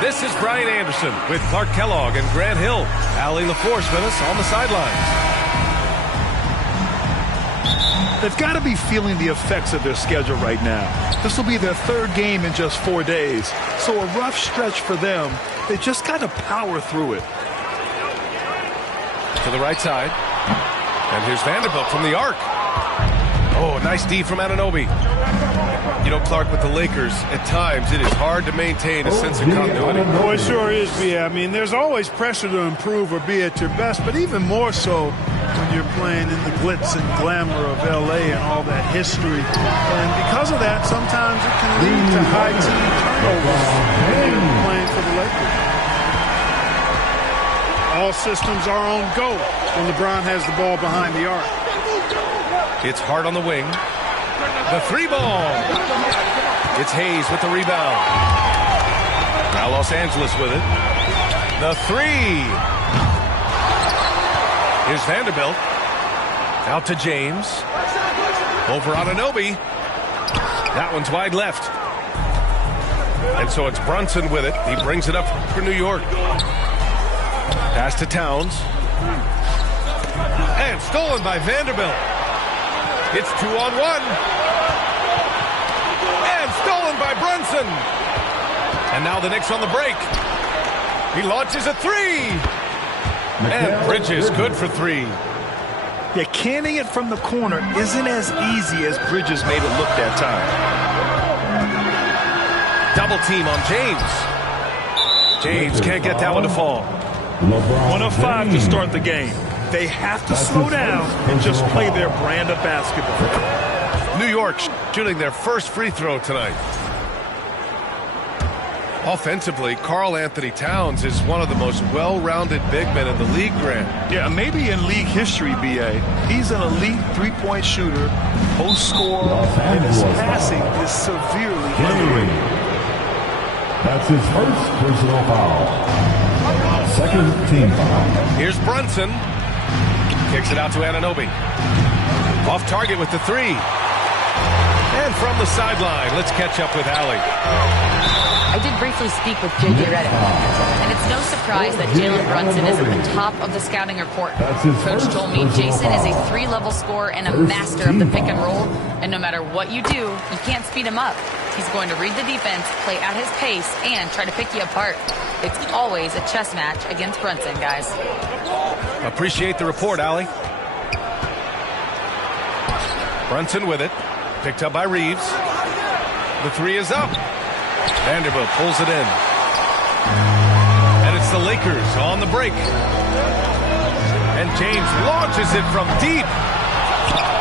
This is Brian Anderson with Clark Kellogg and Grant Hill. Allie LaForce with us on the sidelines. They've got to be feeling the effects of their schedule right now. This will be their third game in just 4 days. So a rough stretch for them. They just got to power through it. To the right side. And here's Vanderbilt from the arc. Oh, nice D from Anunoby. You know, Clark, with the Lakers, at times it is hard to maintain a sense of continuity. Oh, it sure is, B. I mean, there's always pressure to improve or be at your best, but even more so when you're playing in the glitz and glamour of L.A. and all that history. And because of that, sometimes it can lead to high team turnovers when you're playing for the Lakers. All systems are on go when LeBron has the ball behind the arc. It's Hart on the wing. The 3 ball. It's Hayes with the rebound. Now Los Angeles with it. The 3. Here's Vanderbilt. Out to James. Over Anunoby. That one's wide left. And so it's Brunson with it. He brings it up for New York. Pass to Towns. And stolen by Vanderbilt. It's 2-on-1. And stolen by Brunson. And now the Knicks on the break. He launches a 3. And Bridges good for 3. Yeah, canning it from the corner isn't as easy as Bridges made it look that time. Double team on James. James can't get that one to fall. 1 of 5 to start the game. They have to slow down and just play their brand of basketball. New York shooting their first free throw tonight. Offensively, Karl Anthony Towns is one of the most well-rounded big men in the league, Grant. Yeah, maybe in league history, B.A. He's an elite three-point shooter, post scorer, and his passing is severely underrated. That's his first personal foul. Second team foul. Here's Brunson. Kicks it out to Anunoby. Off target with the 3. And from the sideline, let's catch up with Allie. I did briefly speak with J.J. Redick, and it's no surprise that Jalen Brunson is at the top of the scouting report. Coach told me Jason is a 3-level scorer and a master of the pick and roll, and no matter what you do, you can't speed him up. He's going to read the defense, play at his pace, and try to pick you apart. It's always a chess match against Brunson, guys. Appreciate the report, Allie. Brunson with it. Picked up by Reeves. The 3 is up. Vanderbilt pulls it in. And it's the Lakers on the break. And James launches it from deep.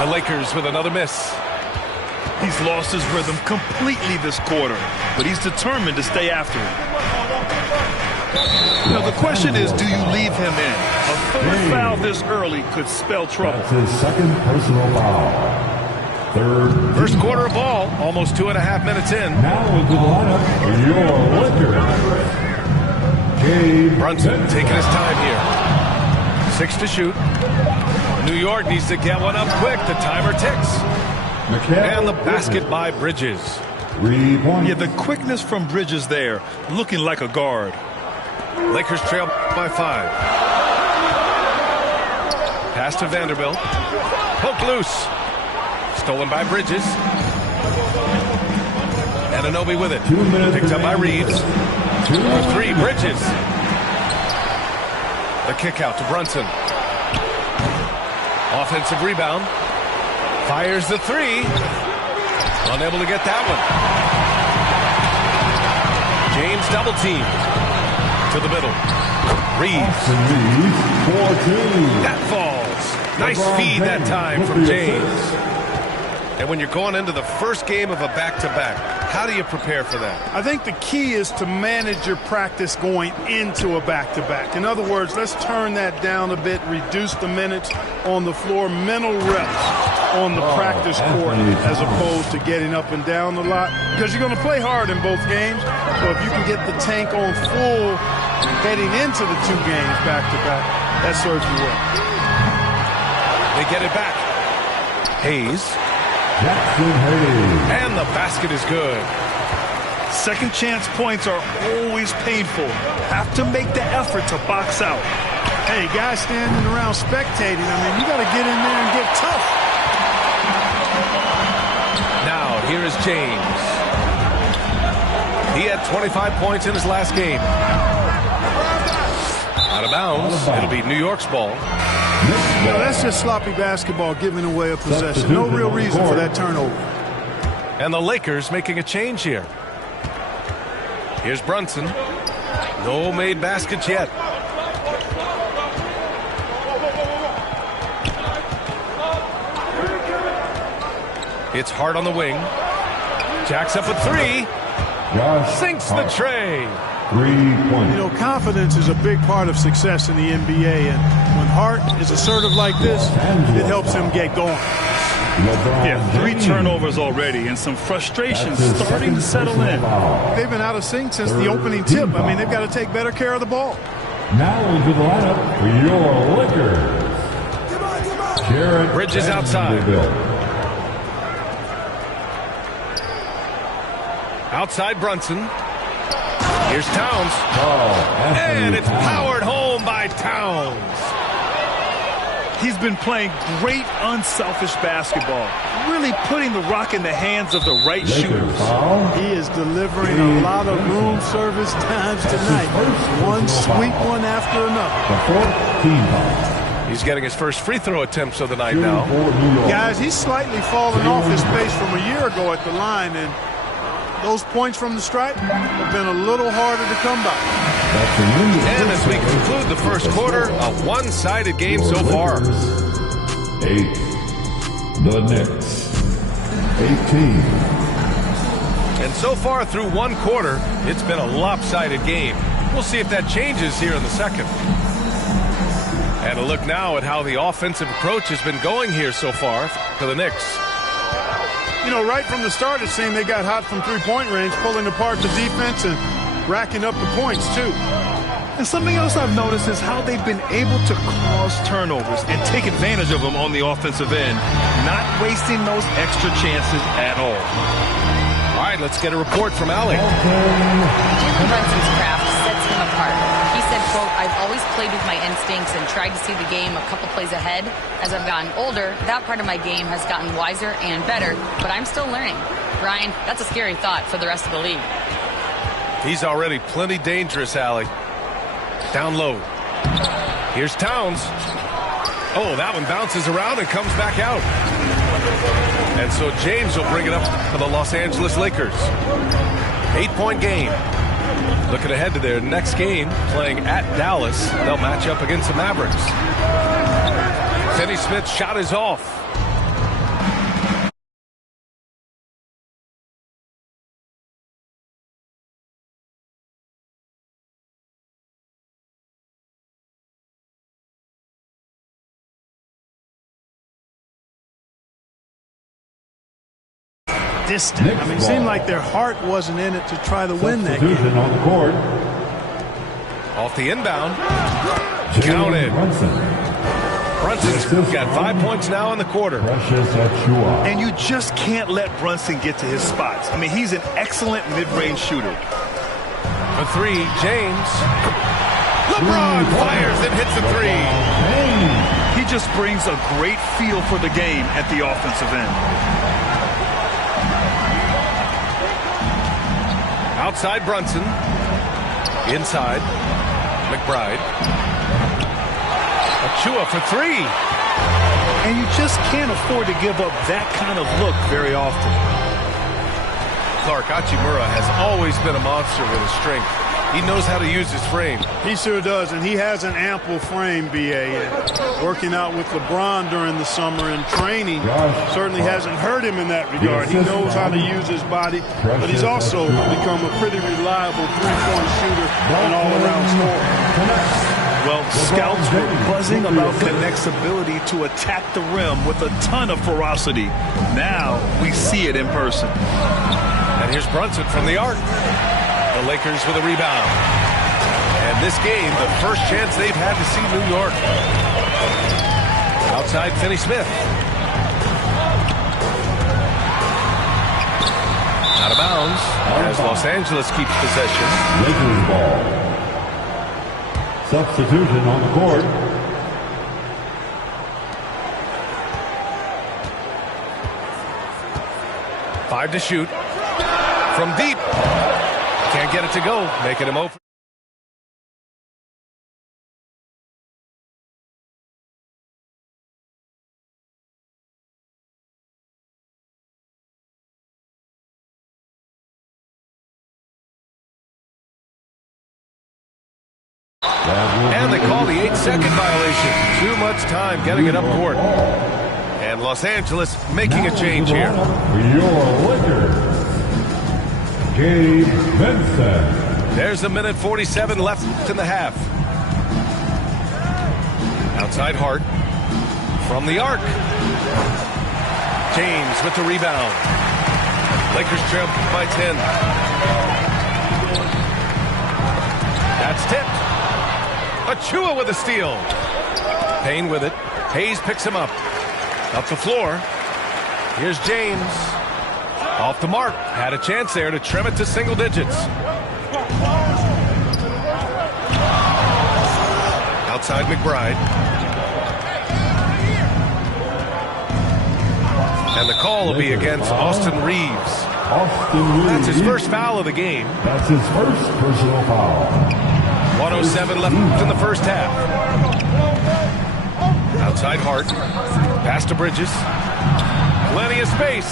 The Lakers with another miss. He's lost his rhythm completely this quarter, but he's determined to stay after it. Now the question is, do you leave him in? A third foul this early could spell trouble. That's his second personal foul. Third. First quarter of ball, almost 2.5 minutes in. Now into the lineup, your Lakers. Brunson taking his time here. 6 to shoot. New York needs to get one up quick. The timer ticks. And the basket by Bridges. 3 points. Yeah, the quickness from Bridges there, looking like a guard. Lakers trail by 5. Pass to Vanderbilt. Poke loose. Stolen by Bridges. Anunoby with it. 2 minutes. Picked up by Reeves. 3, Bridges. The kick out to Brunson. Offensive rebound. Fires the 3. Unable to get that one. James double team. To the middle. Reeves. That falls. Nice feed that time from James. And when you're going into the first game of a back-to-back, how do you prepare for that? I think the key is to manage your practice going into a back-to-back. In other words, let's turn that down a bit, reduce the minutes on the floor, mental reps on the practice court as opposed to getting up and down a lot, because you're going to play hard in both games. So if you can get the tank on full heading into the 2 games back-to-back, that serves you well. They get it back. Hayes. Jackson Hayes. And the basket is good. Second chance points are always painful. Have to make the effort to box out. Hey, guys standing around spectating, I mean, you got to get in there and get tough. Now, here is James. He had 25 points in his last game. Out of bounds. It'll be New York's ball. No, that's just sloppy basketball giving away a possession. No real reason for that turnover. And the Lakers making a change here. Here's Brunson. No made baskets yet. It's Hart on the wing. Jacks up a three. Sinks the tray. 3 points. You know, confidence is a big part of success in the NBA, and when Hart is assertive like this, it helps him get going. Yeah, 3 turnovers already, and some frustration starting to settle in. They've been out of sync since the opening tip. I mean, they've got to take better care of the ball. Now into the lineup for your Lakers. Jarrett Bridges outside. Outside Brunson. Here's Towns. And it's powered home by Towns. He's been playing great, unselfish basketball, really putting the rock in the hands of the right shooters. He is delivering a lot of room service times tonight. One sweet one after another. He's getting his first free throw attempts of the night now. Guys, he's slightly fallen off his pace from a year ago at the line, and those points from the stripe have been a little harder to come by. And as we conclude the first quarter, a one-sided game so far. 8. The Knicks. 18. And so far through one quarter, it's been a lopsided game. We'll see if that changes here in the second. And a look now at how the offensive approach has been going here so far for the Knicks. You know, right from the start, it seemed they got hot from three-point range, pulling apart the defense and racking up the points, too. And something else I've noticed is how they've been able to cause turnovers and take advantage of them on the offensive end, not wasting those extra chances at all. All right, let's get a report from Allie. Jalen Brunson's craft sets him apart. He said, quote, "I've always played with my instincts and tried to see the game a couple plays ahead. As I've gotten older, that part of my game has gotten wiser and better, but I'm still learning." Ryan, that's a scary thought for the rest of the league. He's already plenty dangerous, Allie. Down low. Here's Towns. Oh, that one bounces around and comes back out. And so James will bring it up for the Los Angeles Lakers. 8-point game. Looking ahead to their next game, playing at Dallas. They'll match up against the Mavericks. Finney Smith's shot is off. Distant. I mean, it seemed like their heart wasn't in it to try to win that game. On the court. Off the inbound. Counted. Brunson's got 5 points now in the quarter. And you just can't let Brunson get to his spots. I mean, he's an excellent mid-range shooter. For three, James. LeBron fires and hits a three. He just brings a great feel for the game at the offensive end. Outside Brunson. Inside. McBride. Achua for three. And you just can't afford to give up that kind of look very often. Clark Hachimura has always been a monster with his strength. He knows how to use his frame. He sure does, and he has an ample frame, B.A. Working out with LeBron during the summer and training certainly hasn't hurt him in that regard. He knows how to use his body, but he's also become a pretty reliable three-point shooter and all-around scorer. Well, scouts were buzzing about the Knicks' ability to attack the rim with a ton of ferocity. Now we see it in person. And here's Brunson from the arc. The Lakers with a rebound. And this game, the first chance they've had to see New York. Outside Finney Smith. Out of bounds as Los Angeles keeps possession. Lakers ball. Substitution on the court. Five to shoot. From deep. Can't get it to go, making him open. And they call the 8-second violation. Too much time getting it up court. And Los Angeles making a change here. Your Lakers. Gabe Vincent. There's a minute 47 left in the half. Outside Hart. From the arc. James with the rebound. Lakers trail by 10. That's tipped. Achua with a steal. Payne with it. Hayes picks him up. Up the floor. Here's James. Off the mark. Had a chance there to trim it to single digits. Outside McBride. And the call will be against Austin Reeves. That's his first foul of the game. That's his first personal foul. 107 left in the first half. Outside Hart. Pass to Bridges. Plenty of space.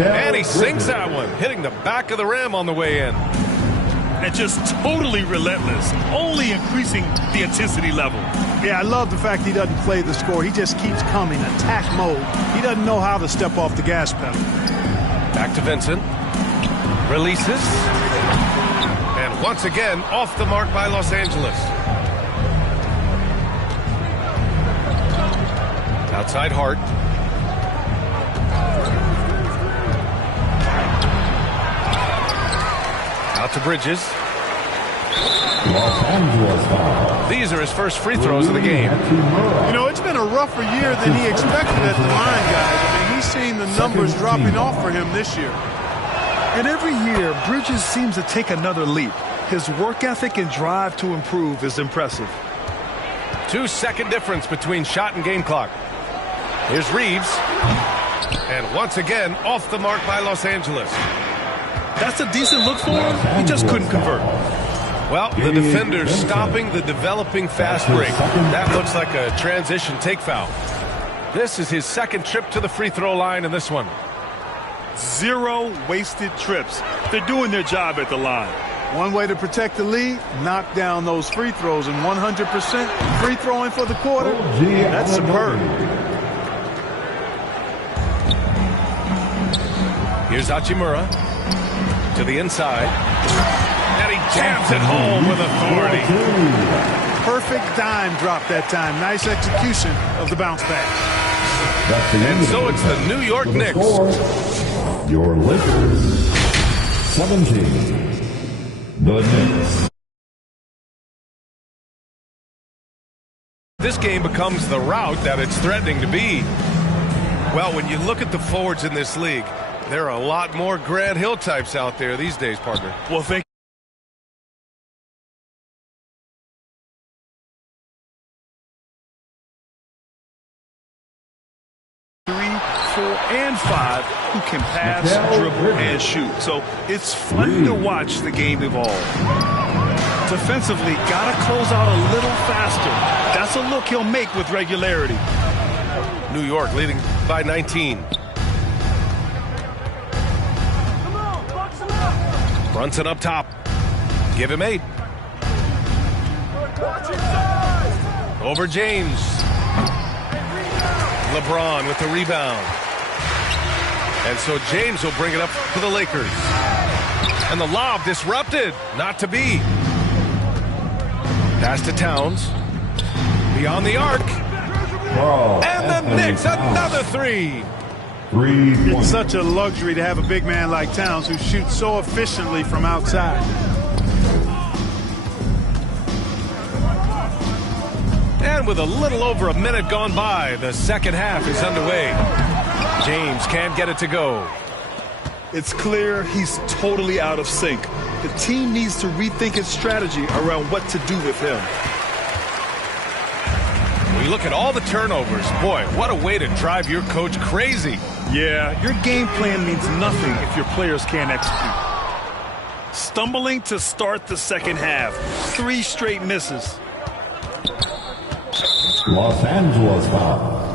And he sinks that one, hitting the back of the rim on the way in. And just totally relentless, only increasing the intensity level. Yeah, I love the fact he doesn't play the score. He just keeps coming, attack mode. He doesn't know how to step off the gas pedal. Back to Vincent. Releases. And once again, off the mark by Los Angeles. Outside Hart. Out to Bridges. Los Angeles foul. These are his first free throws of the game. You know, it's been a rougher year than he expected at the line, guys. I mean, he's seen the numbers dropping off for him this year. And every year, Bridges seems to take another leap. His work ethic and drive to improve is impressive. 2-second difference between shot and game clock. Here's Reeves. And once again, off the mark by Los Angeles. That's a decent look for him. He just couldn't convert. Well, the defender stopping the developing fast break. That looks like a transition take foul. This is his second trip to the free throw line in this one. 0 wasted trips. They're doing their job at the line. One way to protect the lead, knock down those free throws, and 100% free throwing for the quarter. That's superb. Here's Hachimura to the inside. And he jams it home with authority. Perfect dime drop that time. Nice execution of the bounce back. And so it's the New York Knicks. Your Lakers 17. The Knicks. This game becomes the route that it's threatening to be. Well, when you look at the forwards in this league, there are a lot more Grant Hill types out there these days, partner. Well, thank you. 3, 4, and 5 who can pass, dribble, and shoot. So it's fun to watch the game evolve. Defensively, got to close out a little faster. That's a look he'll make with regularity. New York leading by 19. Brunson up top. Give him 8. Over James. LeBron with the rebound. And so James will bring it up for the Lakers. And the lob disrupted. Not to be. Pass to Towns. Beyond the arc. And the Knicks, another 3. It's such a luxury to have a big man like Towns who shoots so efficiently from outside. And with a little over a minute gone by, the second half is underway. James can't get it to go. It's clear he's totally out of sync. The team needs to rethink its strategy around what to do with him. When you look at all the turnovers, boy, what a way to drive your coach crazy. Yeah, your game plan means nothing if your players can't execute. Stumbling to start the second half. 3 straight misses. Los Angeles foul.